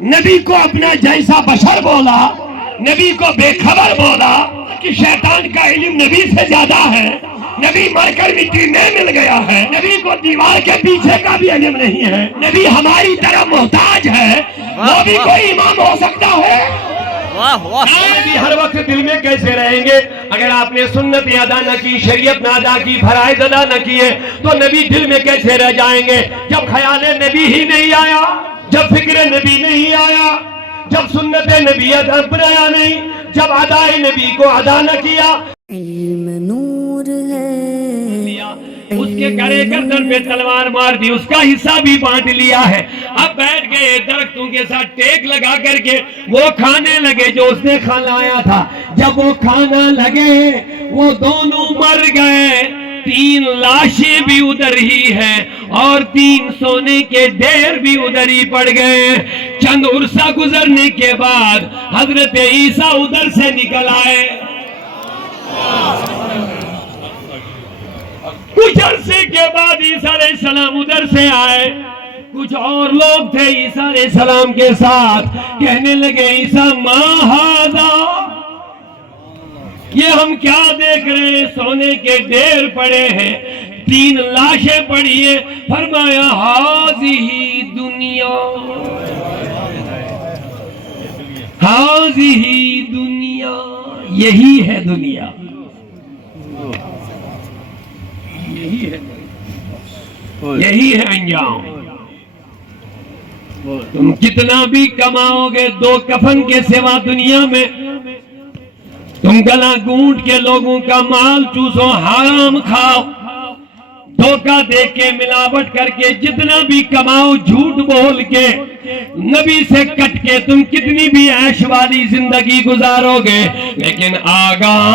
نبی کو اپنا جیسا بشر بولا، نبی کو بے خبر بولا کہ شیطان کا علم نبی سے زیادہ ہے، نبی مر کر مٹی میں مل گیا ہے، نبی کو دیوار کے پیچھے کا بھی علم نہیں ہے، نبی ہماری طرح محتاج ہے، وہ بھی کوئی امام ہو سکتا ہے؟ نبی ہر وقت دل میں کیسے رہیں گے؟ اگر آپ نے سنت ادا نہ کی، شریعت نہ ادا کی، فرائض ادا نہ کیے تو نبی دل میں کیسے رہ جائیں گے؟ جب خیال نبی ہی نہیں آیا، جب فکر نبی نہیں آیا، جب سنت نبی اپنایا نہیں، جب ادائے نبی کو ادا نہ کیا، علم نور ہے، اس کے گھرے گردن پہ تلوار مار دی، اس کا حصہ بھی بانٹ لیا ہے۔ اب بیٹھ گئے درختوں کے ساتھ ٹیک لگا کر کے وہ کھانے لگے جو اس نے کھلایا تھا۔ جب وہ کھانا لگے وہ دونوں مر گئے، 3 لاشیں بھی ادھر ہی ہیں اور 3 سونے کے ڈھیر بھی ادھر ہی پڑ گئے۔ چند عرصہ گزرنے کے بعد حضرت عیسیٰ ادھر سے نکل آئے۔ کچھ عرصے کے بعد عیسیٰ علیہ السلام ادھر سے آئے، کچھ اور لوگ تھے عیسیٰ علیہ السلام کے ساتھ، کہنے لگے عیسیٰ ما ھذا، یہ ہم کیا دیکھ رہے ہیں؟ سونے کے ڈھیر پڑے ہیں، 3 لاشیں پڑی ہیں۔ فرمایا ھذہ دنیا، ھذہ دنیا، یہی ہے دنیا، یہی ہے انجام۔ تم کتنا بھی کماؤ گے 2 کفن کے سوا دنیا میں، تم گلا گونٹ کے لوگوں کا مال چوسو، حرام کھاؤ، دھوکہ دے کے، ملاوٹ کر کے، جتنا بھی کماؤ، جھوٹ بول کے، نبی سے کٹ کے، تم کتنی بھی عیش والی زندگی گزارو گے، لیکن آگاہ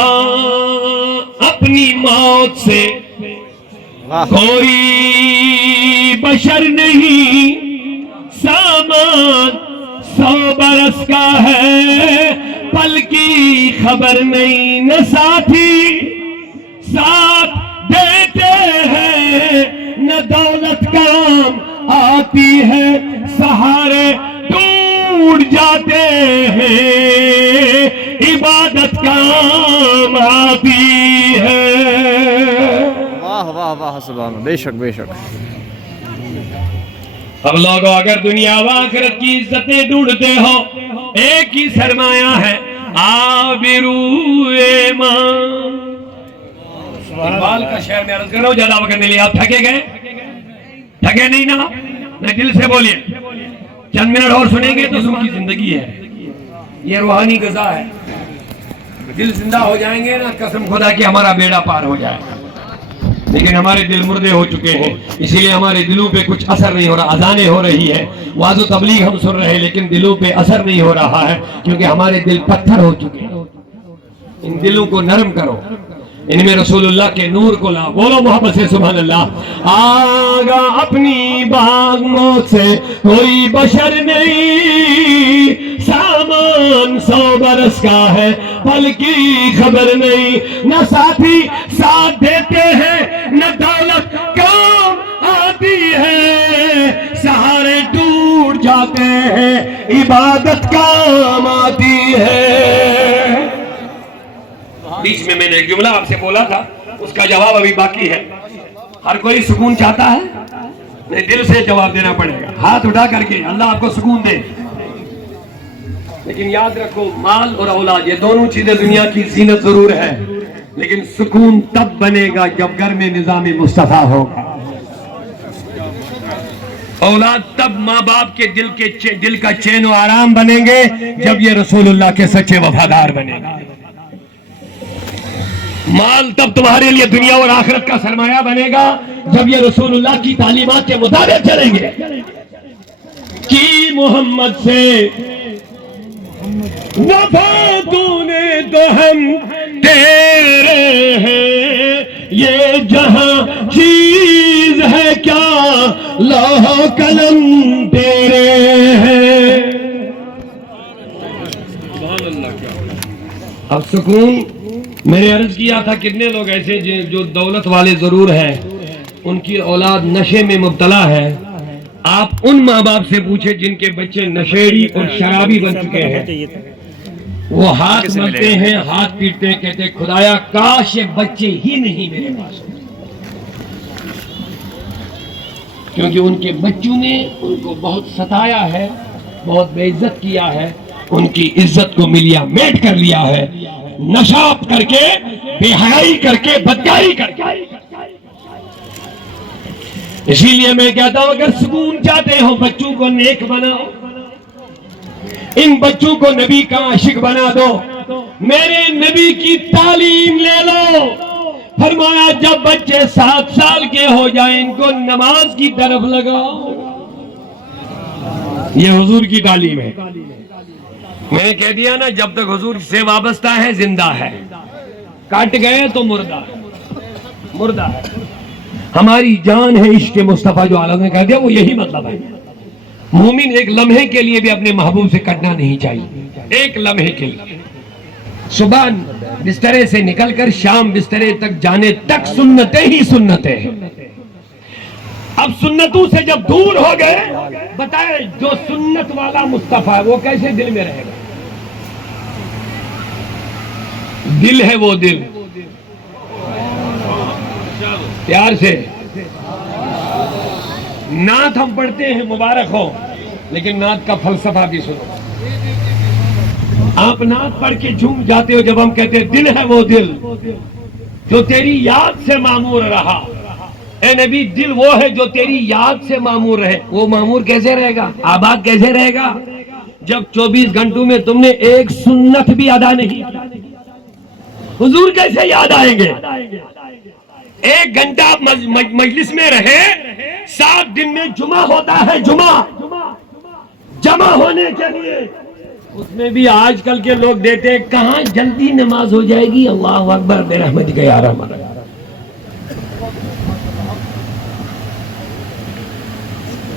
اپنی موت سے کوئی بشر نہیں، سامان 100 برس کا ہے، پل کی خبر نہیں، نہ ساتھی ساتھ دیتے ہیں، نہ دولت کام آتی ہے، سہارے ٹوٹ جاتے ہیں، عبادت کام آتی ہے۔ واہ واہ سبحان اللہ، بے شک بے شک۔ اب لوگوں اگر دنیا و آخرت کی عزتیں ڈھونڈتے ہو، ایک ہی سرمایہ ہے، آبرو ایمان۔ اقبال کا شعر میں عرض کر رہا ہوں، زیادہ وقت نہیں لیا، آپ تھکے گئے؟ تھکے نہیں نا؟ میں دل سے بولیے، چند منٹ اور سنیں گے تو سن کی زندگی ہے، یہ روحانی غذا ہے۔ دل زندہ ہو جائیں گے نا، قسم خدا کی ہمارا بیڑا پار ہو جائے گا، لیکن ہمارے دل مردے ہو چکے ہیں، اسی لیے ہمارے دلوں پہ کچھ اثر نہیں ہو رہا۔ اذانیں ہو رہی ہے، وعظ و تبلیغ ہم سن رہے ہیں، لیکن دلوں پہ اثر نہیں ہو رہا ہے، کیونکہ ہمارے دل پتھر ہو چکے ہیں۔ ان دلوں کو نرم کرو، ان میں رسول اللہ کے نور کو لاؤ، بولو محبت سے سبحان اللہ۔ آگا اپنی باغ موت سے کوئی بشر نہیں، سامان 100 برس کا ہے، پل کی خبر نہیں، نہ ساتھی ساتھ دیتے ہیں، نہ دولت کام آتی ہے، سہارے ٹوٹ جاتے ہیں، عبادت کام آتی ہے۔ بیچ میں نے ایک جملہ آپ سے بولا تھا، اس کا جواب ابھی باقی ہے۔ ہر کوئی سکون چاہتا ہے؟ نہیں، دل سے جواب دینا پڑے گا، ہاتھ اٹھا کر کے، اللہ آپ کو سکون دے۔ لیکن یاد رکھو، مال اور اولاد یہ دونوں چیزیں دنیا کی زینت ضرور ہے، لیکن سکون تب بنے گا جب گھر میں نظام مصطفیٰ ہوگا۔ اولاد تب ماں باپ کے دل کا چین و آرام بنیں گے جب یہ رسول اللہ کے سچے وفادار بنیں گے۔ مال تب تمہارے لیے دنیا اور آخرت کا سرمایہ بنے گا جب یہ رسول اللہ کی تعلیمات کے مطابق چلیں گے۔ کی محمد سے وفا تو نے تو ہم تیرے ہیں، یہ جہاں چیز ہے کیا، لوح و قلم تیرے ہیں۔ اب سکون، میں نے عرض کیا تھا کتنے لوگ ایسے جو دولت والے ضرور ہیں، ان کی اولاد نشے میں مبتلا ہے، آپ ان ماں باپ سے پوچھیں جن کے بچے نشیڑی اور شرابی بن چکے ہیں، وہ ہاتھ ملتے ہیں، ہاتھ پیٹتے ہیں، کہتے ہیں خدایا کاش یہ بچے ہی نہیں میرے پاس ہوں، کیونکہ ان کے بچوں نے ان کو بہت ستایا ہے، بہت بے عزت کیا ہے، ان کی عزت کو ملیا میٹ کر لیا ہے، نشہ کر کے، بے حیائی کر کے، بدکاری کر کے۔ اسی لیے میں کہتا ہوں اگر سکون چاہتے ہو بچوں کو نیک بناؤ، ان بچوں کو نبی کا عاشق بنا دو۔ میرے نبی کی تعلیم لے لو، فرمایا جب بچے 7 سال کے ہو جائیں ان کو نماز کی طرف لگاؤ۔ یہ حضور کی تعلیم ہے۔ میں نے کہہ دیا نا جب تک حضور سے وابستہ ہے زندہ ہے، کٹ گئے تو مردہ مردہ ہے۔ ہماری جان ہے عشق مصطفیٰ، جو عالم نے کہہ دیا وہ یہی مطلب ہے۔ مومن ایک لمحے کے لیے بھی اپنے محبوب سے کٹنا نہیں چاہیے، ایک لمحے کے لیے۔ صبح بسترے سے نکل کر شام بسترے تک جانے تک سنتیں ہی سنتیں ہیں۔ اب سنتوں سے جب دور ہو گئے، بتائیں جو سنت والا مصطفیٰ ہے وہ کیسے دل میں رہے گا؟ دل ہے وہ دل، پیار سے نعت ہم پڑھتے ہیں مبارک ہو، لیکن نعت کا فلسفہ بھی سنو۔ آپ نعت پڑھ کے جھوم جاتے ہو جب ہم کہتے ہیں دل ہے وہ دل جو تیری یاد سے معمور رہا۔ اے نبی دل وہ ہے جو تیری یاد سے معمور رہے۔ وہ معمور کیسے رہے گا، آباد کیسے رہے گا؟ جب 24 گھنٹوں میں تم نے ایک سنت بھی ادا نہیں کی، حضور کیسے یاد آئیں گے؟ 1 گھنٹہ مجلس میں رہے، 7 دن میں جمعہ ہوتا ہے، جمع ہونے کے لیے، اس میں بھی آج کل کے لوگ دیتے ہیں کہاں جلدی نماز ہو جائے گی، اللہ اکبر بے رحمت کا یار ہمارا۔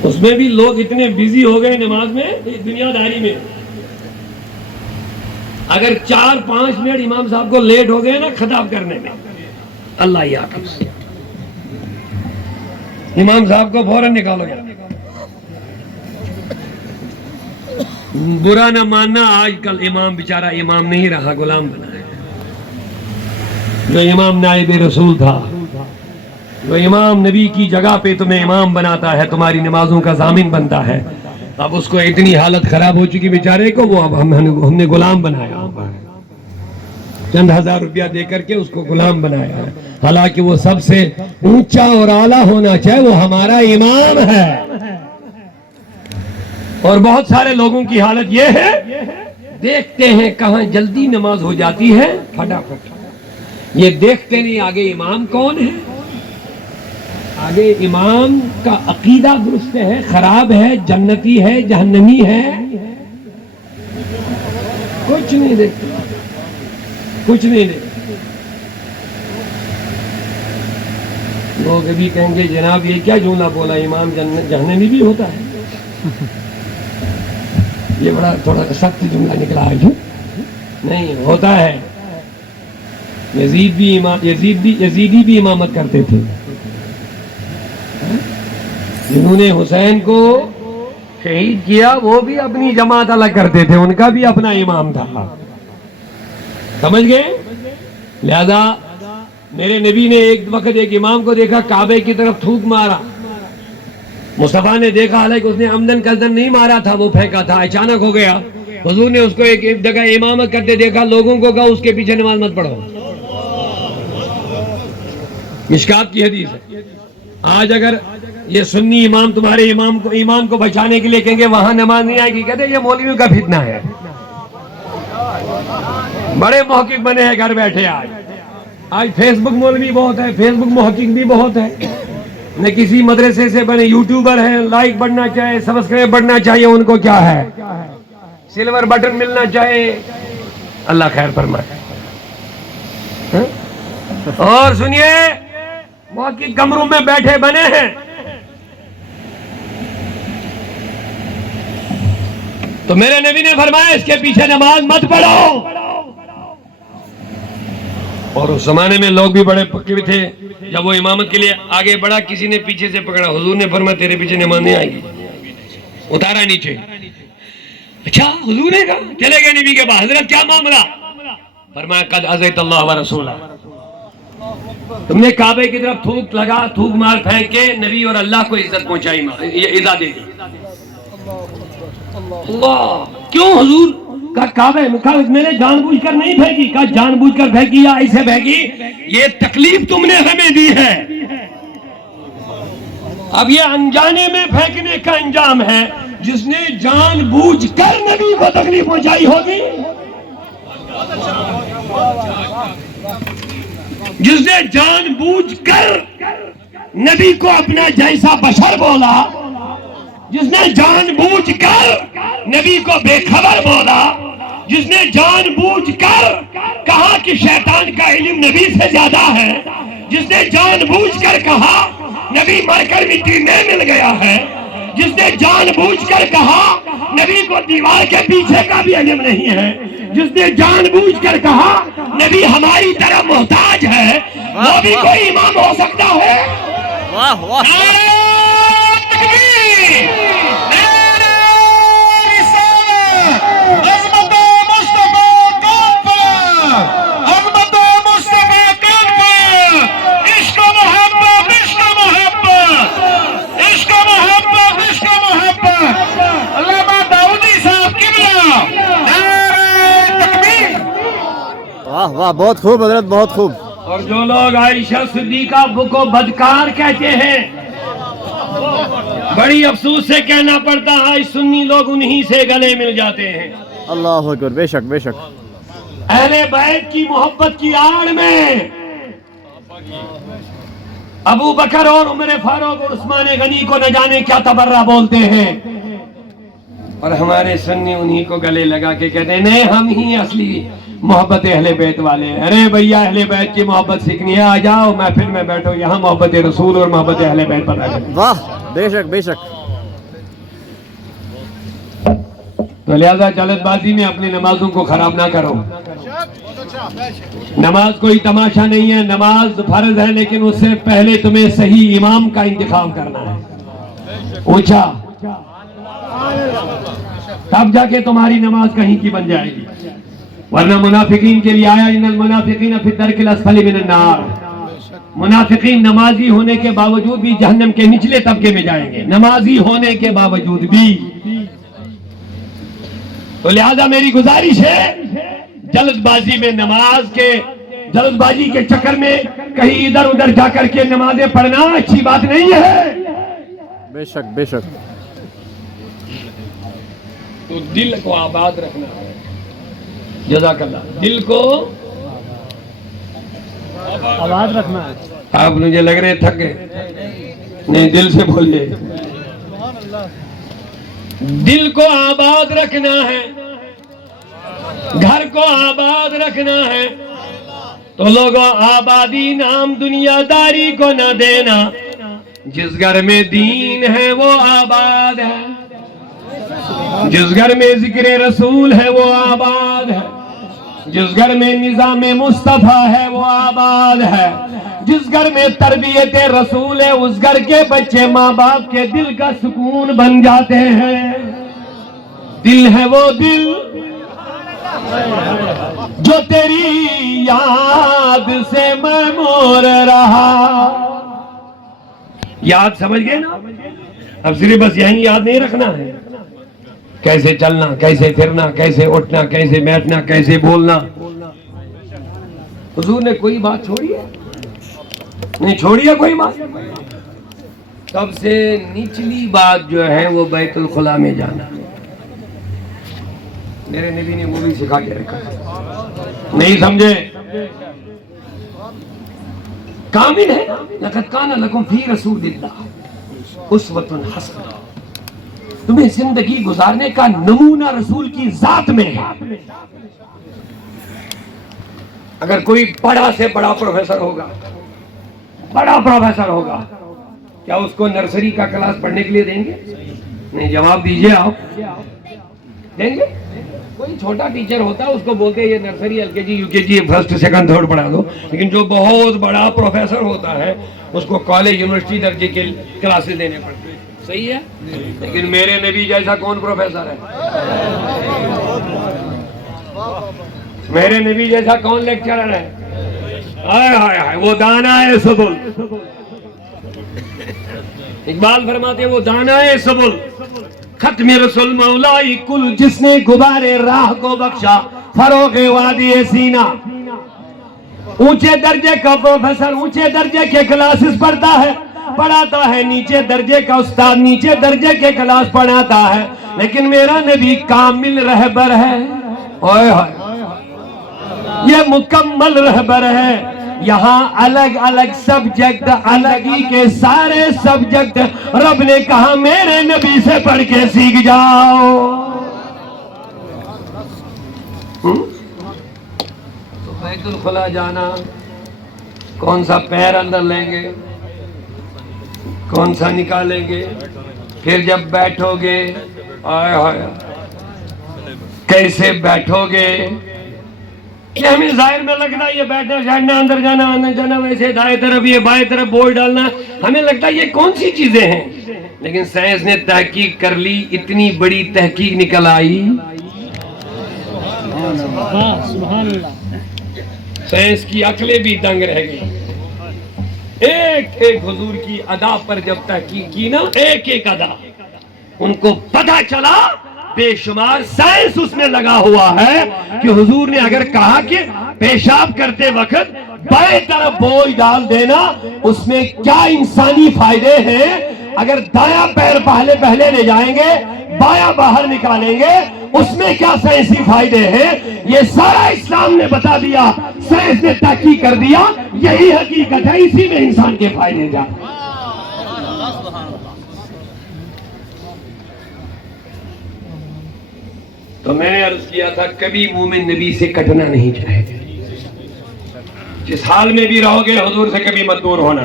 اس میں بھی لوگ اتنے بیزی ہو گئے نماز میں، دنیا داری میں، اگر 4-5 منٹ امام صاحب کو لیٹ ہو گئے نا خطاب کرنے میں، اللہ ہی حافظ، امام صاحب کو فوراً نکالو گیا۔ برا نہ ماننا، آج کل امام بیچارہ امام نہیں رہا، غلام بنا ہے۔ جو امام نائب رسول تھا، جو امام نبی کی جگہ پہ تمہیں امام بناتا ہے، تمہاری نمازوں کا ضامن بنتا ہے، اب اس کو اتنی حالت خراب ہو چکی بیچارے کو، وہ اب ہم نے غلام بنایا، چند ہزار روپیہ دے کر کے اس کو غلام بنایا ہے، حالانکہ وہ سب سے اونچا اور اعلیٰ ہونا چاہے، وہ ہمارا امام ہے۔ اور بہت سارے لوگوں کی حالت یہ ہے، دیکھتے ہیں کہاں جلدی نماز ہو جاتی ہے، پھٹافٹ، یہ دیکھتے نہیں آگے امام کون ہے، آگے امام کا عقیدہ درست ہے، خراب ہے، جنتی ہے، جہنمی ہے، کچھ نہیں دیکھتے، کچھ نہیں دیکھتے۔ لوگ ابھی کہیں گے جناب یہ کیا جملہ بولا، امام جہنمی بھی ہوتا ہے؟ یہ بڑا تھوڑا سخت جملہ نکلا ہے، نہیں ہوتا ہے۔ یزیدی بھی امامت کرتے تھے، جنہوں نے حسین کو شہید کیا وہ بھی اپنی جماعت الگ کرتے تھے، ان کا بھی اپنا امام تھا، سمجھ گئے؟ لہذا میرے نبی نے ایک وقت ایک امام کو دیکھا کعبے کی طرف تھوک مارا، مصطفیٰ نے دیکھا، حالانکہ اس نے عمدن قصدن نہیں مارا تھا، وہ پھینکا تھا، اچانک ہو گیا، حضور نے اس کو ایک جگہ امامت کرتے دیکھا، لوگوں کو کہا اس کے پیچھے نماز مت پڑھو۔ مشکات کی حدیث ہے۔ آج اگر یہ سنی امام تمہارے ایمان کو بچانے کے لیے کہیں گے وہاں نماز نہیں آئے گی، کہتے ہیں یہ مولویوں کا فتنہ ہے، بڑے محقق بنے ہیں گھر بیٹھے۔ آج فیس بک مولوی بہت ہے، فیس بک محقق بھی بہت ہے، نہ کسی مدرسے سے بنے یوٹیوبر ہیں، لائک بڑھنا چاہے، سبسکرائب بڑھنا چاہیے، ان کو کیا ہے، سلور بٹن ملنا چاہے، اللہ خیر فرمائے۔ اور سنیے، محقق کمروں میں بیٹھے بنے ہیں، تو میرے نبی نے فرمایا اس کے پیچھے نماز مت پڑھو، اور اس زمانے میں لوگ بھی بڑے پکے بھی تھے. جب وہ امامت کے لیے آگے بڑھا کسی نے پیچھے سے پکڑا, حضور نے فرمایا تیرے پیچھے نماز نہیں آئے گی, اتارا نیچے. اچھا حضور نے کہا, چلے گئے نبی کے پاس, حضرت کیا معاملہ؟ فرمایا قد عصیت اللہ و رسولہ, تم نے کعبے کی طرف تھوک لگا, تھوک مار پھینک کے نبی اور اللہ کو عزت پہنچائی, ایذا دے دی. اللہ کیوں حضور؟ کہا کعبے میں, کہا میں نے جان بوجھ کر نہیں پھینکی. کہا جان بوجھ کر پھینکی یا ایسے پھینکی؟ یہ تکلیف تم نے ہمیں دی ہے, اب یہ انجانے میں پھینکنے کا انجام ہے. جس نے جان بوجھ کر نبی کو تکلیف پہنچائی ہوگی, جس نے جان بوجھ کر نبی کو اپنا جیسا بشر بولا, جس نے جان بوجھ کر نبی کو بے خبر بولا, جس نے جان بوجھ کر کہا کہ شیطان کا علم نبی سے زیادہ ہے, جس نے جان بوجھ کر کہا نبی مر کر مٹی میں مل گیا ہے, جس نے جان بوجھ کر کہا نبی کو دیوار کے پیچھے کا بھی علم نہیں ہے, جس نے جان بوجھ کر کہا نبی ہماری طرح محتاج ہے, وہ بھی کوئی امام ہو سکتا ہے؟ واہ واہ واہ واہ, بہت خوب حضرت, بہت خوب. اور جو لوگ عائشہ صدیقہ کو بدکار کہتے ہیں, بڑی افسوس سے کہنا پڑتا ہے سنی لوگ انہی سے گلے مل جاتے ہیں. اللہ اکبر, بے شک بے شک. اہل بیت کی محبت کی آڑ میں ابو بکر اور عمر فاروق اور عثمان غنی کو نہ جانے کیا تبرہ بولتے ہیں, اور ہمارے سنی انہی کو گلے لگا کے کہتے ہیں نہیں ہم ہی اصلی محبت اہل بیت والے ہیں. ارے بھیا اہل بیت کی محبت سیکھنی ہے, آ جاؤ محفل میں بیٹھو, یہاں محبت رسول اور محبت اہل بیت پتہ کریں. واہ, بے شک بے شک. تو لہذا جلد بازی میں اپنی نمازوں کو خراب نہ کرو. نماز کوئی تماشا نہیں ہے, نماز فرض ہے, لیکن اس سے پہلے تمہیں صحیح امام کا انتخاب کرنا ہے, اونچا, تب جا کے تمہاری نماز کہیں کی بن جائے گی. ورنہ منافقین کے لیے آیا ان المنافقین فی الدرک الاسفل من النار, منافقین نمازی ہونے کے باوجود بھی جہنم کے نچلے طبقے میں جائیں گے, نمازی ہونے کے باوجود بھی. تو لہذا میری گزارش ہے جلد بازی میں نماز کے, جلد بازی کے چکر میں کہیں ادھر ادھر جا کر کے نمازیں پڑھنا اچھی بات نہیں ہے. بے شک بے شک. تو دل کو آباد رکھنا ہے. جزاک اللہ. دل کو آباد رکھنا ہے. آپ مجھے لگ رہے تھک گئے, نہیں دل سے بولیے. دل کو آباد رکھنا ہے, گھر کو آباد رکھنا ہے. تو لوگوں آبادی نام دنیا داری کو نہ دینا. جس گھر میں دین ہے وہ آباد ہے, جس گھر میں ذکر رسول ہے وہ آباد ہے, جس گھر میں نظام مصطفیٰ ہے وہ آباد ہے, جس گھر میں تربیت رسول ہے اس گھر کے بچے ماں باپ کے دل کا سکون بن جاتے ہیں. دل ہے وہ دل جو تیری یاد سے معمور رہا. یاد سمجھ گئے نا؟ اب صرف بس یہی یاد نہیں رکھنا ہے, کیسے چلنا, کیسے پھرنا, کیسے اٹھنا, کیسے بیٹھنا, کیسے بولنا. حضور نے کوئی بات چھوڑی ہے؟ نہیں چھوڑی ہے کوئی بات. سب سے نچلی بات جو ہے وہ بیت الخلا میں جانا. میرے نبی نے وہ بھی سکھا کے رکھا. نہیں سمجھے؟ کامل ہے. لقد کان لکم فی رسول اللہ اسوۃ حسنہ. تمہیں زندگی گزارنے کا نمونہ رسول کی ذات میں ہے. اگر کوئی بڑا سے بڑا پروفیسر ہوگا, بڑا پروفیسر ہوگا, کیا اس کو نرسری کا کلاس پڑھنے کے لیے دیں گے؟ نہیں. جواب دیجئے آپ, دیں گے؟ کوئی چھوٹا ٹیچر ہوتا ہے اس کو بولتے ہیں یہ نرسری ایل کے جی یو کے جی فرسٹ سیکنڈ تھرڈ پڑھا دو، لیکن جو بہت بڑا پروفیسر ہوتا ہے اس کو کالج یونیورسٹی درجے کے کلاسز دینے پڑتے ہیں، صحیح ہے؟ لیکن میرے نبی جیسا کون پروفیسر ہے؟ میرے نبی جیسا کون لیکچرر ہے؟ ہائے ہائے ہائے، وہ دانا ہے سبل، اقبال فرماتے ہیں وہ دانا ہے سبل، ختم رسول مولائی کل، جس نے غبارے راہ کو بخشا فروغ وادی سینا۔ اونچے درجے کا پروفیسر اونچے درجے کے کلاسز پڑھاتا ہے، نیچے درجے کا استاد نیچے درجے کے کلاس پڑھاتا ہے، لیکن میرا نبی کامل رہبر ہے، اوئے ہوئے یہ مکمل رہبر ہے۔ یہاں الگ الگ سبجیکٹ، الگ ہی کے سارے سبجیکٹ، رب نے کہا میرے نبی سے پڑھ کے سیکھ جاؤ۔ تو بیت الخلا جانا، کون سا پیر اندر لیں گے، کون سا نکالیں گے، پھر جب بیٹھو گے آئے ہائے کیسے بیٹھو گے، یہ ہمیں ظاہر میں لگتا ہے یہ بیٹھنا شاٹنا اندر جانا آنا جانا، ویسے دائیں طرف یہ بائیں طرف بورڈ ڈالنا، ہمیں لگتا ہے یہ کون سی چیزیں ہیں، لیکن سائنس نے تحقیق کر لی، اتنی بڑی تحقیق نکل آئی، سائنس کی عقلیں بھی دنگ رہ گئی۔ ایک ایک حضور کی ادا پر جب تحقیق کی نا، ایک ایک ادا، ان کو پتہ چلا بے شمار سائنس اس میں لگا ہوا ہے کہ حضور نے اگر کہا کہ پیشاب کرتے وقت بائیں طرف بوجھ ڈال دینا، اس میں کیا انسانی فائدے ہیں، اگر دایاں پیر پہلے لے جائیں گے بایاں باہر نکالیں گے اس میں کیا سائنسی فائدے ہیں، یہ سارا اسلام نے بتا دیا، سائنس نے تحقیق کر دیا، یہی حقیقت ہے، اسی میں انسان کے فائدے جا۔ تو میں نے عرض کیا تھا کبھی مومن نبی سے کٹنا نہیں چاہے، جس حال میں بھی رہو گے حضور سے کبھی مت دور ہونا،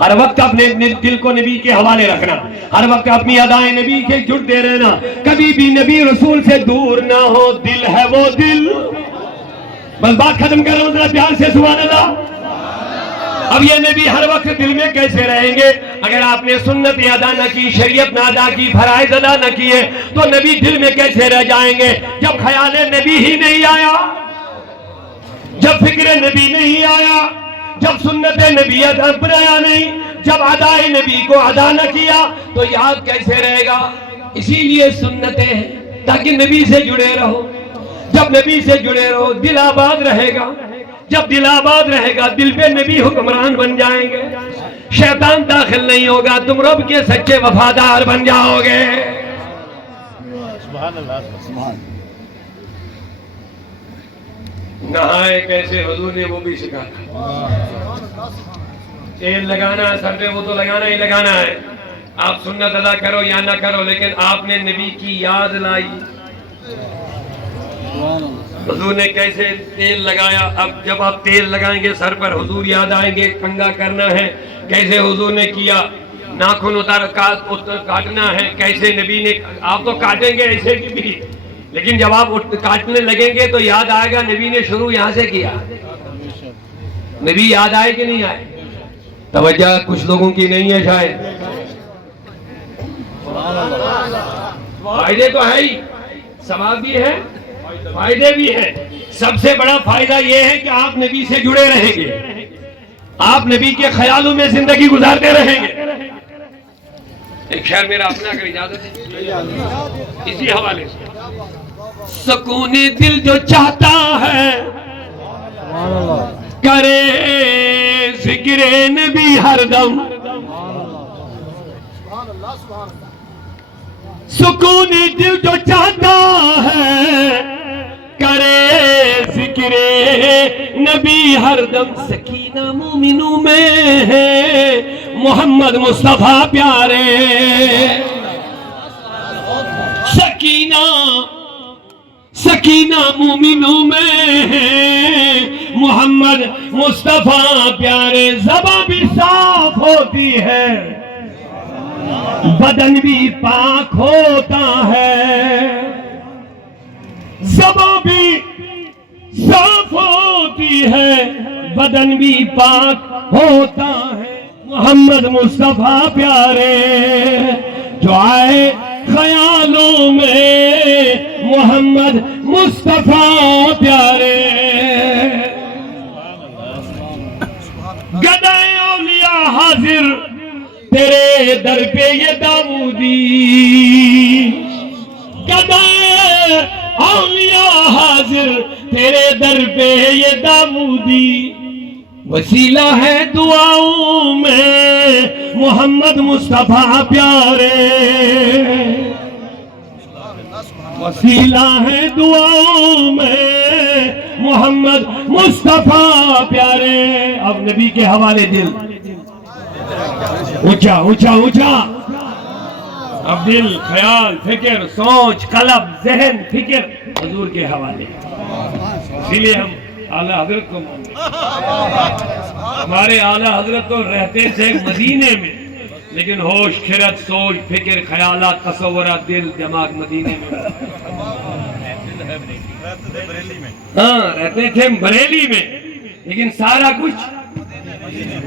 ہر وقت اپنے دل کو نبی کے حوالے رکھنا، ہر وقت اپنی ادائیں نبی کے جڑتے رہنا، کبھی بھی نبی رسول سے دور نہ ہو، دل ہے وہ دل۔ بس بات ختم کر رہا ہوں، ذرا پیار سے سبحان اللہ۔ اب یہ نبی ہر وقت دل میں کیسے رہیں گے؟ اگر آپ نے سنت ادا نہ کی، شریعت نہ ادا کی، فرائض ادا نہ کیے تو نبی دل میں کیسے رہ جائیں گے؟ جب خیال نبی ہی نہیں آیا، جب فکر نبی نہیں آیا، جب سنت نبی اپنایا نہیں، جب ادائے نبی کو ادا نہ کیا تو یاد کیسے رہے گا؟ اسی لیے سنتیں ہیں تاکہ نبی سے جڑے رہو، جب نبی سے جڑے رہو دل آباد رہے گا، جب دل آباد رہے گا دل پہ نبی حکمران بن جائیں گے، شیطان داخل نہیں ہوگا، تم رب کے سچے وفادار بن جاؤ گے۔ سبحان اللہ، سبحان نہائے کیسے حضور نے وہ بھی سکھایا، تیل لگانا سر پہ وہ تو لگانا ہی لگانا ہے، آپ سنت ادا کرو یا نہ کرو، لیکن آپ نے نبی کی یاد لائی، حضور نے کیسے تیل لگایا، اب جب آپ تیل لگائیں گے سر پر حضور یاد آئیں گے، کنگا کرنا ہے کیسے حضور نے کیا، ناخن کاٹنا ہے کیسے نبی نے، آپ تو کاٹیں گے ایسے بھی، لیکن جب آپ کاٹنے لگیں گے تو یاد آئے گا نبی نے شروع یہاں سے کیا۔ نبی یاد آئے کہ نہیں آئے؟ توجہ کچھ لوگوں کی نہیں ہے شاید۔ فائدے تو ہے ہی، ثواب بھی ہے، فائدے بھی ہیں۔ سب سے بڑا فائدہ یہ ہے کہ آپ نبی سے جڑے رہیں گے، آپ نبی کے خیالوں میں زندگی گزارتے رہیں گے۔ ایک شعر میرا اپنا اگر اجازت ہے اسی حوالے سے، سکون دل جو چاہتا ہے کرے ذکر نبی ہر دم، سکون دل جو چاہتا ہے کرے ذکر نبی ہر دم، سکینہ مومنوں میں ہے محمد مصطفیٰ پیارے، سکینہ مومنوں میں ہے محمد مصطفیٰ پیارے، زبان بھی صاف ہوتی ہے بدن بھی پاک ہوتا ہے، زبان بھی صاف ہوتی ہے، بدن بھی پاک ہوتا ہے۔ محمد مصطفیٰ پیارے جو آئے خیالوں میں، محمد مصطفیٰ پیارے۔ گدائے اولیاء حاضر تیرے در پہ یہ داؤدی، گدائے اولیاء حاضر تیرے در پہ یہ داؤدی، وسیلہ ہے دعاؤں میں محمد مصطفیٰ پیارے، وسیلہ ہے دعاؤں میں محمد مصطفیٰ پیارے۔ اب نبی کے حوالے دل اونچا اونچا اونچا، اب دل، خیال، فکر، سوچ، قلب، ذہن، فکر حضور کے حوالے۔ اسی لیے ہم اعلیٰ حضرت کو مانتے ہیں۔ ہمارے اعلیٰ حضرت تو رہتے تھے مدینے میں، لیکن ہوش، خرد، سوچ، فکر، خیالات، تصورات، دل، دماغ مدینے میں۔ ہاں رہتے تھے بریلی میں، لیکن سارا کچھ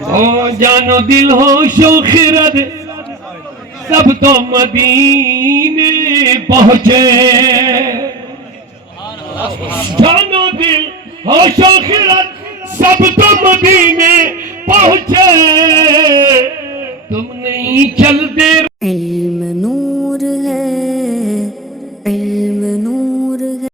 ہو جان و دل، ہوش و خرد سب تو مدینے پہنچے، جان و دل، ہوش و خرد سب تو مدینے پہنچے، تم نہیں چلتے